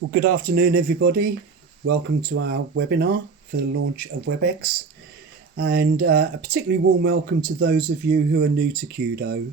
Well, good afternoon, everybody. Welcome to our webinar for the launch of Webex. And a particularly warm welcome to those of you who are new to Qudo.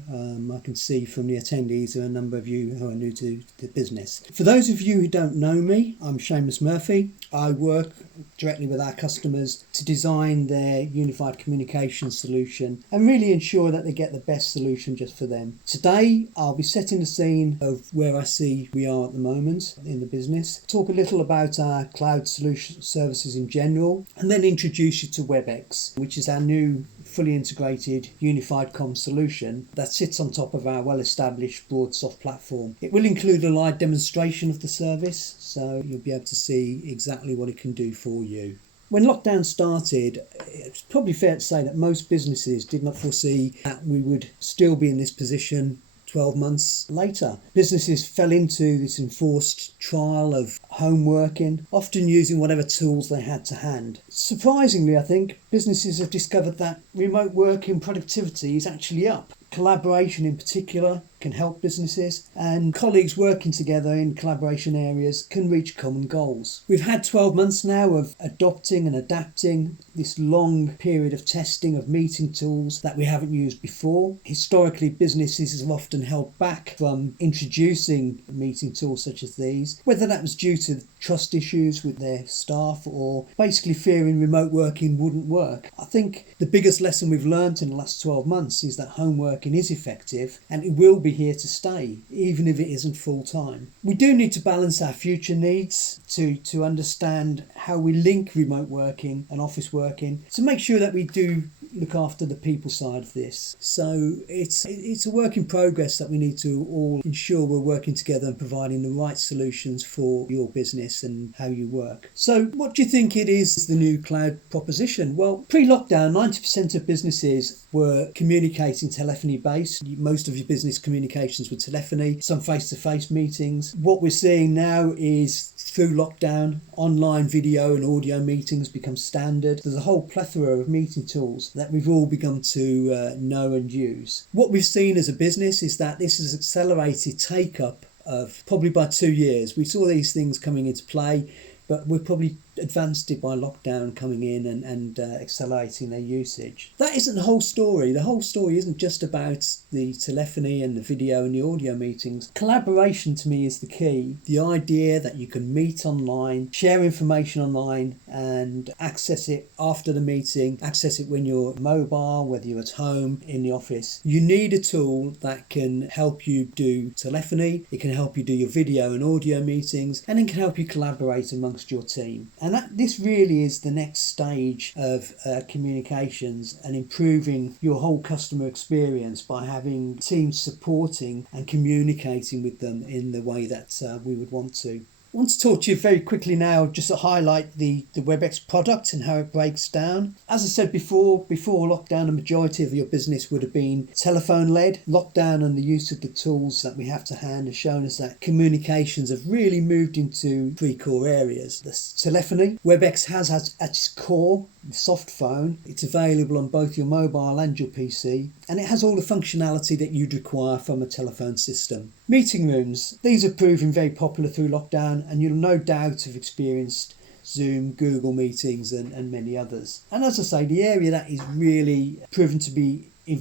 I can see from the attendees there are a number of you who are new to the business. For those of you who don't know me, I'm Seamus Murphy. I work directly with our customers to design their unified communication solution and really ensure that they get the best solution just for them. Today, I'll be setting the scene of where I see we are at the moment in the business, talk a little about our cloud solution services in general, and then introduce you to Webex, which is our new fully integrated unified comms solution that sits on top of our well-established BroadSoft platform. It will include a live demonstration of the service, so you'll be able to see exactly what it can do for you. When lockdown started, it's probably fair to say that most businesses did not foresee that we would still be in this position 12 months later. Businesses fell into this enforced trial of home working, often using whatever tools they had to hand. Surprisingly, I think, businesses have discovered that remote working productivity is actually up. Collaboration in particular can help businesses, and colleagues working together in collaboration areas can reach common goals. We've had 12 months now of adopting and adapting this long period of testing of meeting tools that we haven't used before. Historically, businesses have often held back from introducing meeting tools such as these, whether that was due to trust issues with their staff or basically fearing remote working wouldn't work. I think the biggest lesson we've learned in the last 12 months is that home working is effective and it will be here to stay, even if it isn't full time. We do need to balance our future needs to understand how we link remote working and office working to make sure that we do look after the people side of this. So it's a work in progress that we need to all ensure we're working together and providing the right solutions for your business and how you work. So what do you think it is, the new cloud proposition? Well, pre-lockdown, 90% of businesses were communicating telephony based. Most of your business communications were telephony, some face-to-face meetings. What we're seeing now is through lockdown, online video and audio meetings become standard. There's a whole plethora of meeting tools that we've all begun to know and use. What we've seen as a business is that this has accelerated take-up of probably by 2 years. We saw these things coming into play, but we've probably advanced it by lockdown coming in and accelerating their usage. That isn't the whole story. The whole story isn't just about the telephony and the video and the audio meetings. Collaboration to me is the key. The idea that you can meet online, share information online and access it after the meeting, access it when you're mobile, whether you're at home, in the office. You need a tool that can help you do telephony, it can help you do your video and audio meetings, and it can help you collaborate amongst your team. And this really is the next stage of communications and improving your whole customer experience by having teams supporting and communicating with them in the way that we would want to. I want to talk to you very quickly now just to highlight the Webex product and how it breaks down. As I said before lockdown, the majority of your business would have been telephone led. Lockdown and the use of the tools that we have to hand has shown us that communications have really moved into 3 core areas. The telephony. Webex has at its core the soft phone. It's available on both your mobile and your PC, and it has all the functionality that you'd require from a telephone system. Meeting rooms. These are proving very popular through lockdown, and you'll no doubt have experienced Zoom, Google Meetings and many others. And as I say, the area that is really proven to be an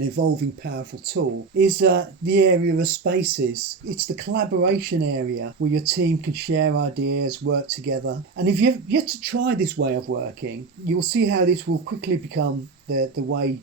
evolving powerful tool is the area of spaces. It's the collaboration area where your team can share ideas, work together. And if you've yet to try this way of working, you'll see how this will quickly become the way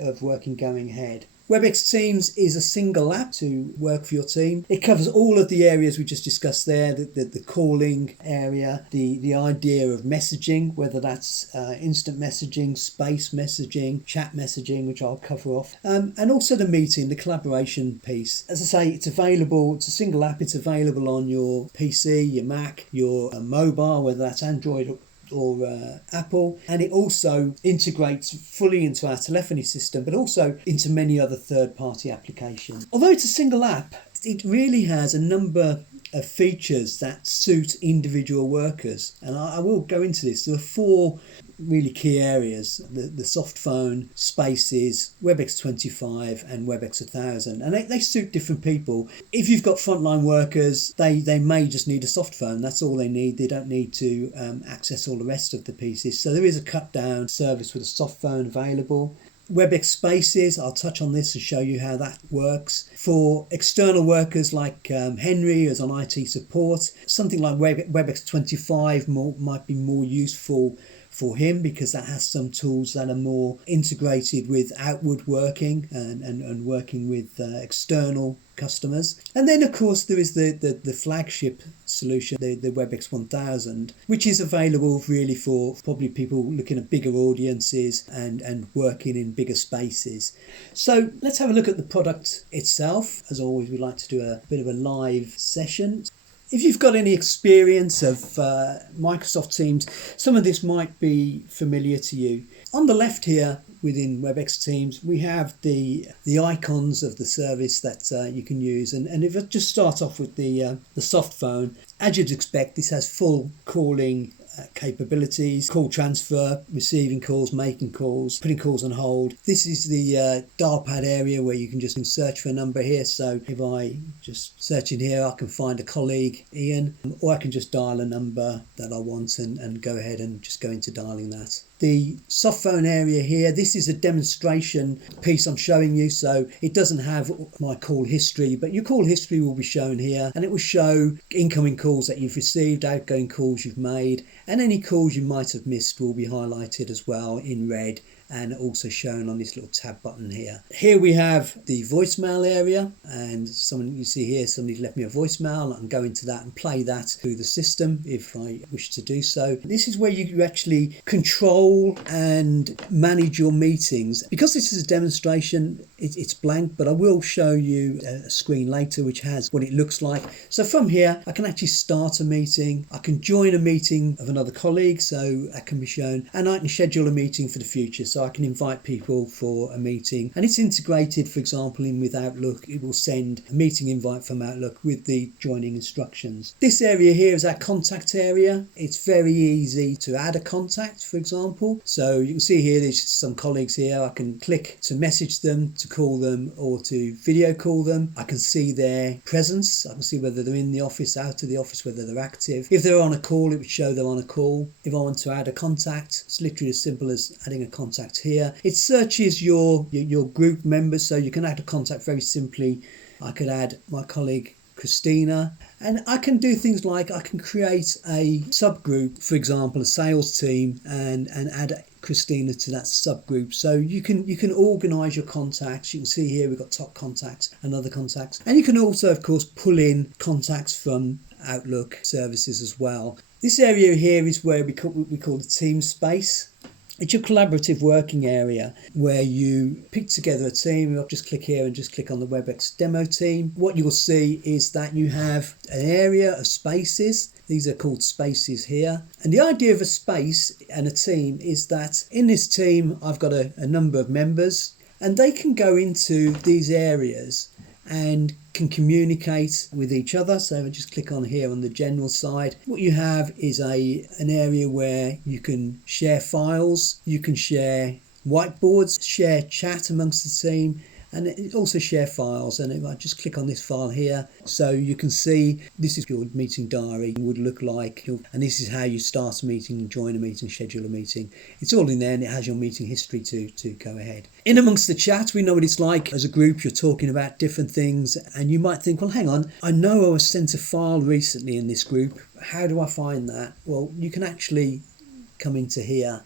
of working going ahead. Webex Teams is a single app to work for your team. It covers all of the areas we just discussed there, the calling area, the idea of messaging, whether that's instant messaging, space messaging, chat messaging, which I'll cover off, and also the meeting, the collaboration piece. As I say, it's available, it's a single app, it's available on your PC, your Mac, your mobile, whether that's Android or Apple, and it also integrates fully into our telephony system, but also into many other third-party applications. Although it's a single app, it really has a number of features that suit individual workers. And I will go into this. There are 4 really key areas: the soft phone, Spaces, Webex 25 and Webex 1000. And they suit different people. If you've got frontline workers, they may just need a soft phone. That's all they need. They don't need to access all the rest of the pieces. So there is a cut down service with a soft phone available. Webex Spaces, I'll touch on this and show you how that works. For external workers like Henry, who's on IT support, something like Webex 25 might be more useful for him, because that has some tools that are more integrated with outward working and working with external customers. And then of course there is the flagship solution, the Webex 1000, which is available really for probably people looking at bigger audiences and working in bigger spaces. So let's have a look at the product itself. As always, we like to do a bit of a live session. If you've got any experience of Microsoft Teams, some of this might be familiar to you. On the left here within Webex Teams, we have the icons of the service that you can use. And if I just start off with the soft phone, as you'd expect, this has full calling capabilities: call transfer, receiving calls, making calls, putting calls on hold. This is the dial pad area where you can just search for a number here. So if I just search in here, I can find a colleague, Ian, or I can just dial a number that I want and go ahead and just go into dialing that. The soft phone area here, this is a demonstration piece I'm showing you, so it doesn't have my call history, but your call history will be shown here, and it will show incoming calls that you've received, outgoing calls you've made, and any calls you might have missed will be highlighted as well in red and also shown on this little tab button here. Here we have the voicemail area, and you see here somebody's left me a voicemail. I can go into that and play that through the system if I wish to do so. This is where you actually control and manage your meetings. Because this is a demonstration, it's blank, but I will show you a screen later which has what it looks like. So from here I can actually start a meeting, I can join a meeting of another colleague, so that can be shown, and I can schedule a meeting for the future. So I can invite people for a meeting, and it's integrated, for example, in with Outlook. It will send a meeting invite from Outlook with the joining instructions. This area here is our contact area. It's very easy to add a contact, for example. So you can see here there's some colleagues here. I can click to message them, to call them, or to video call them. I can see their presence. I can see whether they're in the office, out of the office, whether they're active. If they're on a call, it would show they're on a call. If I want to add a contact, it's literally as simple as adding a contact here. It searches your group members, so you can add a contact very simply. I could add my colleague Christina, and I can do things like I can create a subgroup, for example a sales team, and add Christina to that subgroup. So you can organize your contacts. You can see here we've got top contacts and other contacts, and you can also of course pull in contacts from Outlook services as well. This area here is where we call the team space. It's your collaborative working area where you pick together a team. I'll just click here and just click on the Webex demo team. What you will see is that you have an area of spaces. These are called spaces here. And the idea of a space and a team is that in this team, I've got a number of members, and they can go into these areas and can communicate with each other. So if I just click on here on the general side, what you have is an area where you can share files, you can share whiteboards, share chat amongst the team, and also share files. And if I just click on this file here, so you can see this is your meeting diary would look like, and this is how you start a meeting, join a meeting, schedule a meeting. It's all in there, and it has your meeting history to go ahead. In amongst the chat, we know what it's like. As a group, you're talking about different things, and you might think, well, hang on, I know I was sent a file recently in this group. How do I find that? Well, you can actually come into here.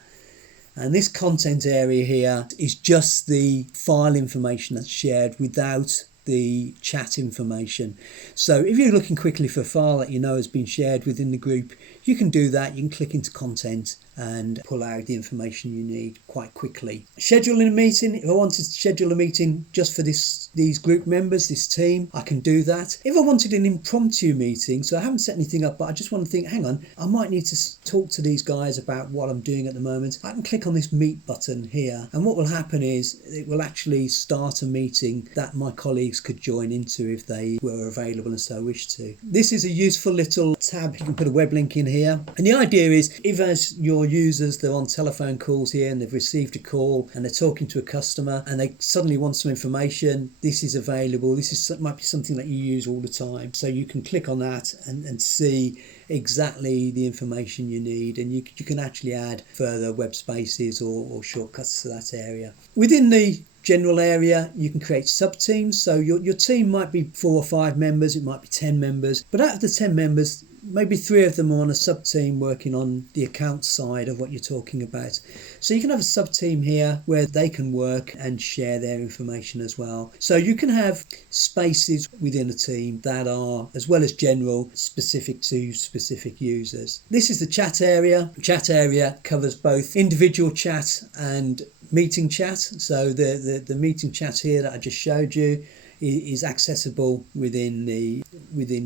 And this content area here is just the file information that's shared without the chat information. So if you're looking quickly for a file that you know has been shared within the group, you can do that. You can click into content and pull out the information you need quite quickly. Scheduling a meeting. If I wanted to schedule a meeting just for these group members, this team, I can do that. If I wanted an impromptu meeting, so I haven't set anything up, but I just want to think, hang on, I might need to talk to these guys about what I'm doing at the moment, I can click on this meet button here, and what will happen is it will actually start a meeting that my colleagues could join into if they were available and so wish to. This is a useful little tab. You can put a web link in here, and the idea is if as your users they're on telephone calls here and they've received a call and they're talking to a customer and they suddenly want some information, this is available. Might be something that you use all the time, so you can click on that and see exactly the information you need, and you can actually add further web spaces or shortcuts to that area. Within the general area, you can create sub-teams. So your team might be 4 or 5 members, it might be 10 members, but out of the 10 members, maybe 3 of them are on a sub-team working on the account side of what you're talking about. So you can have a sub-team here where they can work and share their information as well. So you can have spaces within a team that are, as well as general, specific to specific users. This is the chat area. Chat area covers both individual chat and meeting chat. So the meeting chat here that I just showed you is accessible within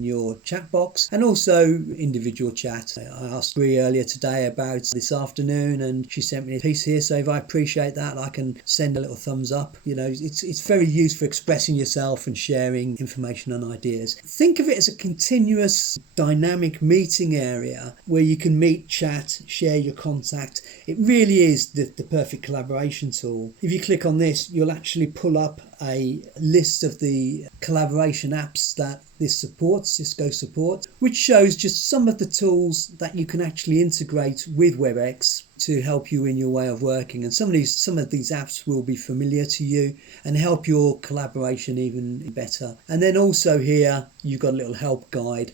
your chat box, and also individual chat. I asked Bree earlier today about this afternoon, and she sent me a piece here, so if I appreciate that, I can send a little thumbs up. It's very used for expressing yourself and sharing information and ideas. Think of it as a continuous dynamic meeting area where you can meet, chat, share your contact. It really is the perfect collaboration tool. If you click on this, you'll actually pull up a list of the collaboration apps that this supports, Cisco supports, which shows just some of the tools that you can actually integrate with Webex to help you in your way of working. And some of these apps will be familiar to you and help your collaboration even better. And then also here you've got a little help guide,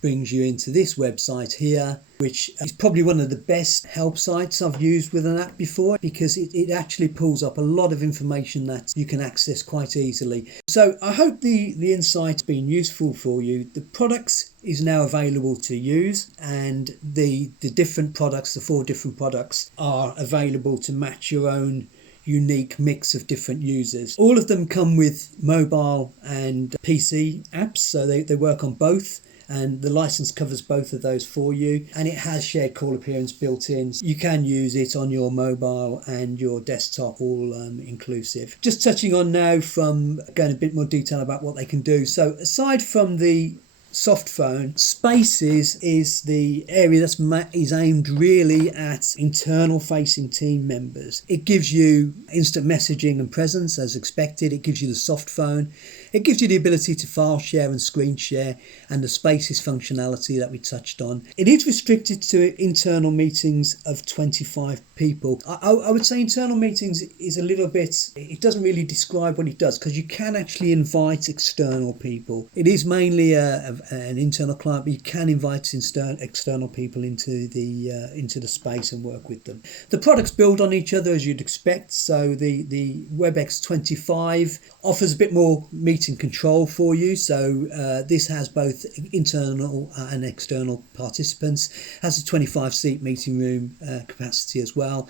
brings you into this website here, which is probably one of the best help sites I've used with an app before, because it actually pulls up a lot of information that you can access quite easily. So I hope the insight's been useful for you. The products is now available to use, and the different products, the 4 different products, are available to match your own unique mix of different users. All of them come with mobile and PC apps, so they work on both, and the license covers both of those for you, and it has shared call appearance built in. You can use it on your mobile and your desktop, all inclusive. Just touching on now from going a bit more detail about what they can do. So aside from the soft phone, Spaces is the area that is aimed really at internal facing team members. It gives you instant messaging and presence as expected. It gives you the soft phone. It gives you the ability to file share and screen share, and the Spaces functionality that we touched on. It is restricted to internal meetings of 25 people. I would say internal meetings is a little bit, it doesn't really describe what it does, because you can actually invite external people. It is mainly an internal client, but you can invite external people into the space and work with them. The products build on each other as you'd expect. So the Webex 25 offers a bit more meeting control for you. So this has both internal and external participants, has a 25 seat meeting room capacity as well,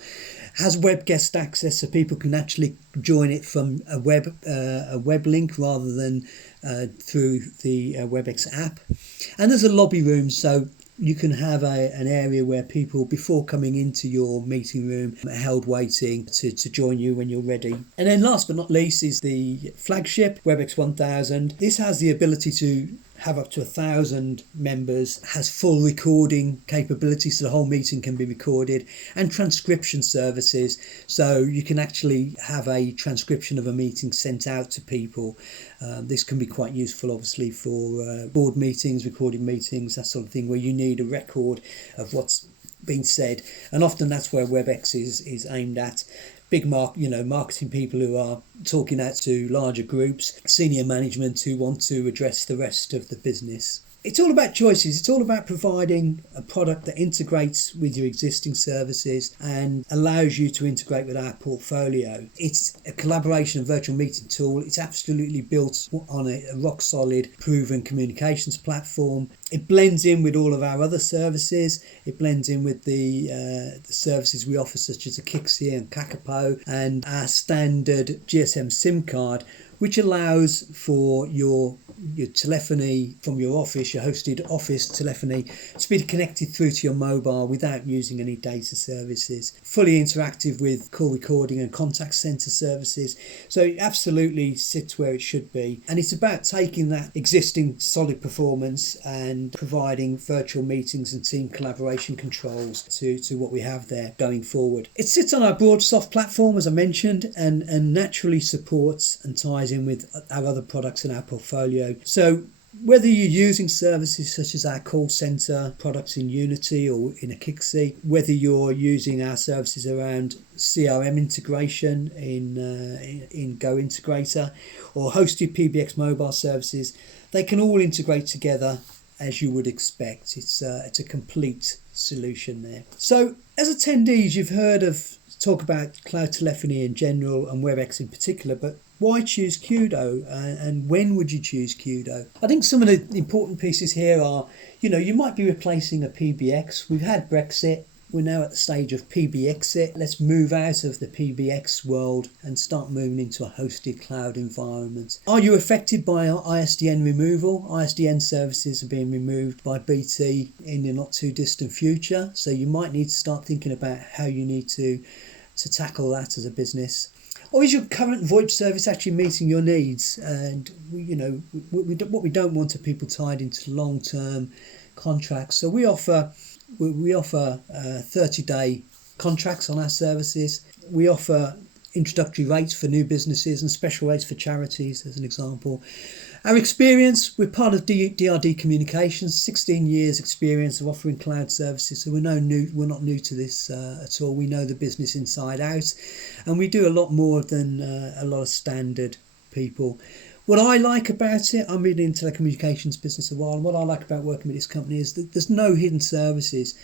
has web guest access, so people can actually join it from a web link rather than through the Webex app. And there's a lobby room, so you can have an area where people, before coming into your meeting room, are held waiting to join you when you're ready. And then last but not least is the flagship Webex 1000. This has the ability to have up to 1,000 members, has full recording capability, so the whole meeting can be recorded, and transcription services, so you can actually have a transcription of a meeting sent out to people. This can be quite useful obviously for board meetings, recorded meetings, that sort of thing, where you need a record of what's been said, and often that's where Webex is aimed at. Big marketing people who are talking out to larger groups, senior management who want to address the rest of the business. It's all about choices. It's all about providing a product that integrates with your existing services and allows you to integrate with our portfolio. It's a collaboration and virtual meeting tool. It's absolutely built on a rock solid, proven communications platform. It blends in with all of our other services. It blends in with the services we offer, such as a Kixi and Kakapo, and our standard GSM SIM card, which allows for your telephony from your office, your hosted office telephony, to be connected through to your mobile without using any data services. Fully interactive with call recording and contact centre services. So it absolutely sits where it should be. And it's about taking that existing solid performance and providing virtual meetings and team collaboration controls to what we have there going forward. It sits on our BroadSoft platform, as I mentioned, and naturally supports and ties in with our other products in our portfolio. So whether you're using services such as our call centre products in Unity or in a Kixi, whether you're using our services around CRM integration in Go Integrator, or hosted PBX mobile services, they can all integrate together as you would expect. It's a complete solution there. So as attendees, you've heard of talk about cloud telephony in general and Webex in particular, but why choose Qudo, and when would you choose Qudo? I think some of the important pieces here are, you might be replacing a PBX. We've had Brexit. We're now at the stage of PBXit. Let's move out of the PBX world and start moving into a hosted cloud environment. Are you affected by ISDN removal? ISDN services are being removed by BT in the not too distant future. So you might need to start thinking about how you need to tackle that as a business. Or is your current VoIP service actually meeting your needs? And what we don't want are people tied into long-term contracts. So we offer 30-day contracts on our services. We offer introductory rates for new businesses and special rates for charities, as an example. Our experience, we're part of DRD Communications, 16 years experience of offering cloud services, so we're not new to this at all. We know the business inside out, and we do a lot more than a lot of standard people. What I like about it, I've been in the telecommunications business a while, and what I like about working with this company is that there's no hidden services.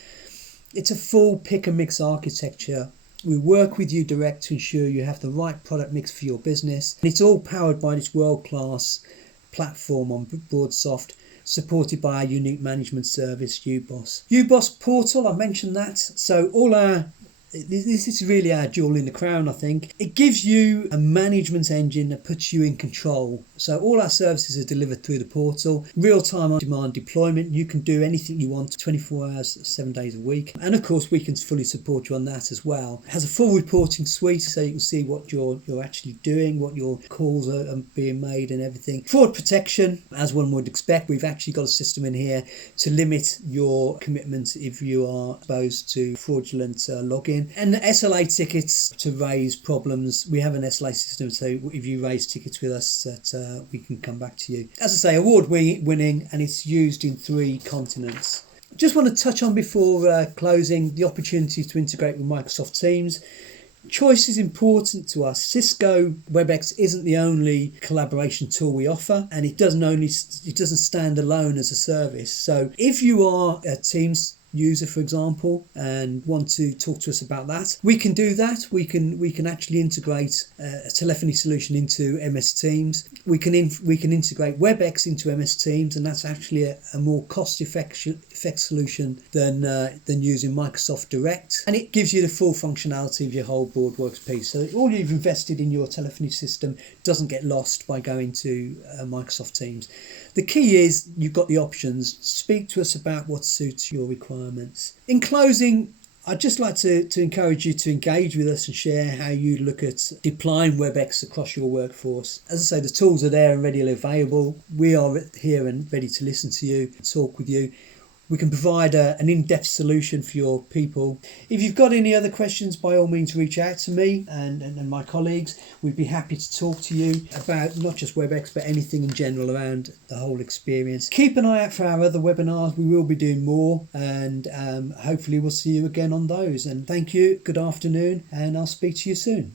It's a full pick and mix architecture. We work with you direct to ensure you have the right product mix for your business. And it's all powered by this world-class platform on BroadSoft, supported by our unique management service, UBOS. UBOS portal, I mentioned that. So this is really our jewel in the crown, I think. It gives you a management engine that puts you in control. So all our services are delivered through the portal. Real-time on-demand deployment. You can do anything you want 24 hours, 7 days a week. And of course, we can fully support you on that as well. It has a full reporting suite, so you can see what you're actually doing, what your calls are being made and everything. Fraud protection, as one would expect. We've actually got a system in here to limit your commitment if you are exposed to fraudulent login. And the SLA tickets to raise problems. We have an SLA system, so if you raise tickets with us, that we can come back to you. As I say, award-winning, and it's used in 3 continents. Just want to touch on before closing the opportunity to integrate with Microsoft Teams. Choice is important to us. Cisco Webex isn't the only collaboration tool we offer, and it doesn't stand alone as a service. So if you are a Teams user, for example, and want to talk to us about that, we can do that. We can actually integrate a telephony solution into MS Teams. We can integrate Webex into MS Teams, and that's actually a more cost-effective solution than using Microsoft Direct, and it gives you the full functionality of your whole BroadWorks piece. So all you've invested in your telephony system doesn't get lost by going to Microsoft Teams. The key is you've got the options. Speak to us about what suits your requirements. In closing, I'd just like to encourage you to engage with us and share how you look at deploying Webex across your workforce. As I say, the tools are there and readily available. We are here and ready to listen to you, talk with you. We can provide an in-depth solution for your people. If you've got any other questions, by all means reach out to me and my colleagues. We'd be happy to talk to you about not just Webex, but anything in general around the whole experience. Keep an eye out for our other webinars. We will be doing more, and hopefully we'll see you again on those. And thank you, good afternoon, and I'll speak to you soon.